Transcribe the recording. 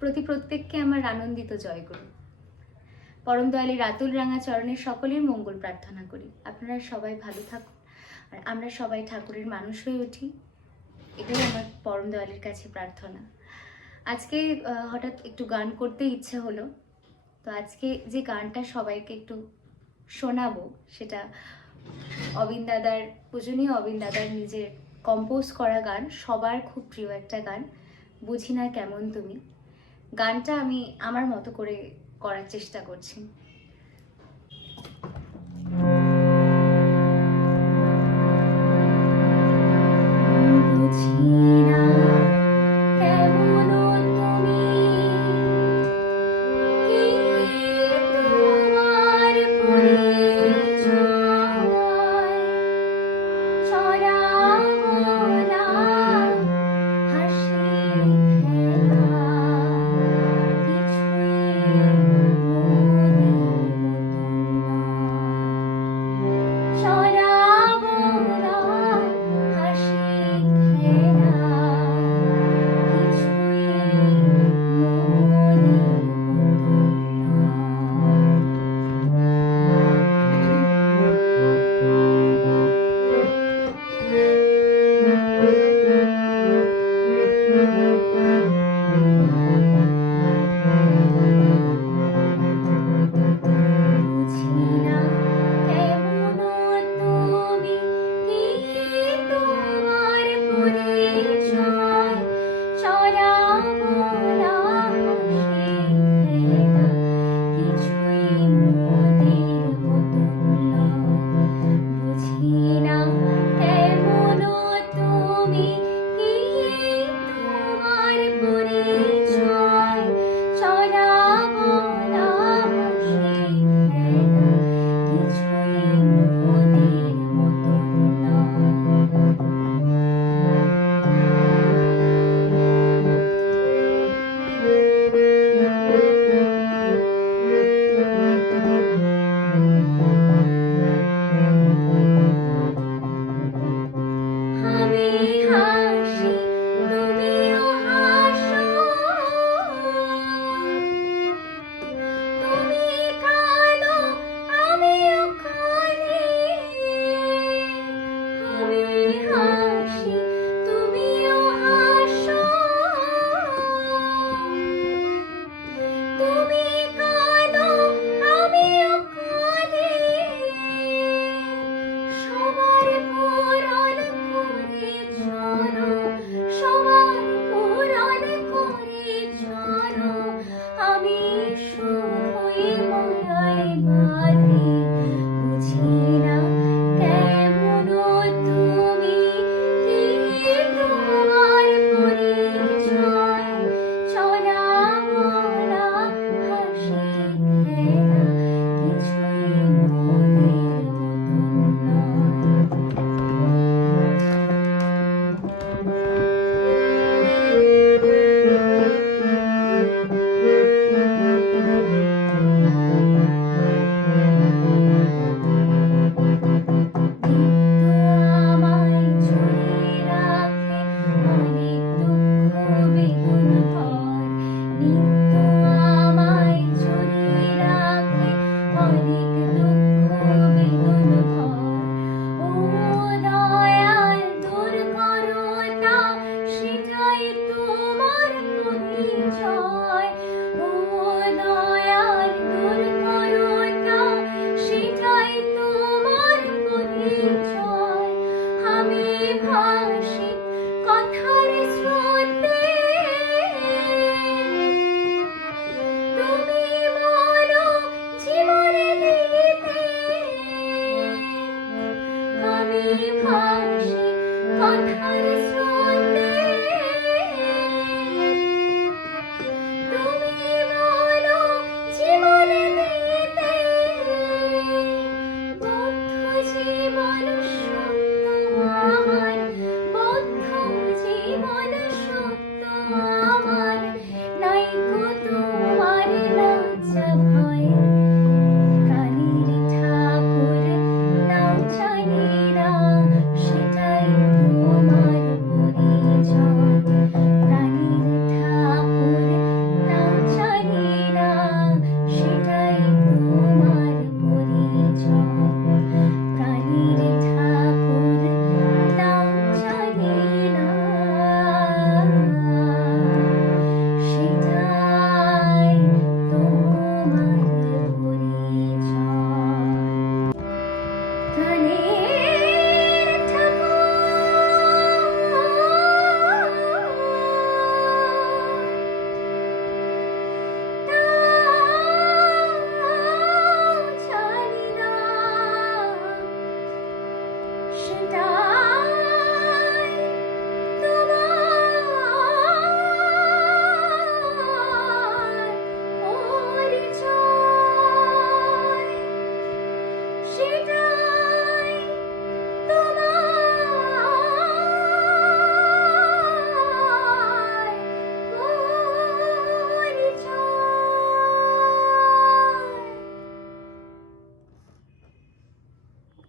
প্রত্যেককে আমার আনন্দিত জয় করুন। পরম দয়ালে রাতুল রাঙা চরণের সকলের মঙ্গল প্রার্থনা করি। আপনারা সবাই ভালো থাকুন আর আমরা সবাই ঠাকুরের মানুষ হয়ে উঠি, এটাই আমার পরম দয়ালের কাছে প্রার্থনা। আজকে হঠাৎ একটু গান করতে ইচ্ছে হলো, তো আজকে যে গানটা সবাইকে একটু শোনাবো সেটা অবিন দাদার, পূজনীয় অবিন দাদার নিজের কম্পোজ করা গান, সবার খুব প্রিয় একটা গান, বুঝি না কেমন তুমি। গানটা আমি আমার মতো করে করার চেষ্টা করছি।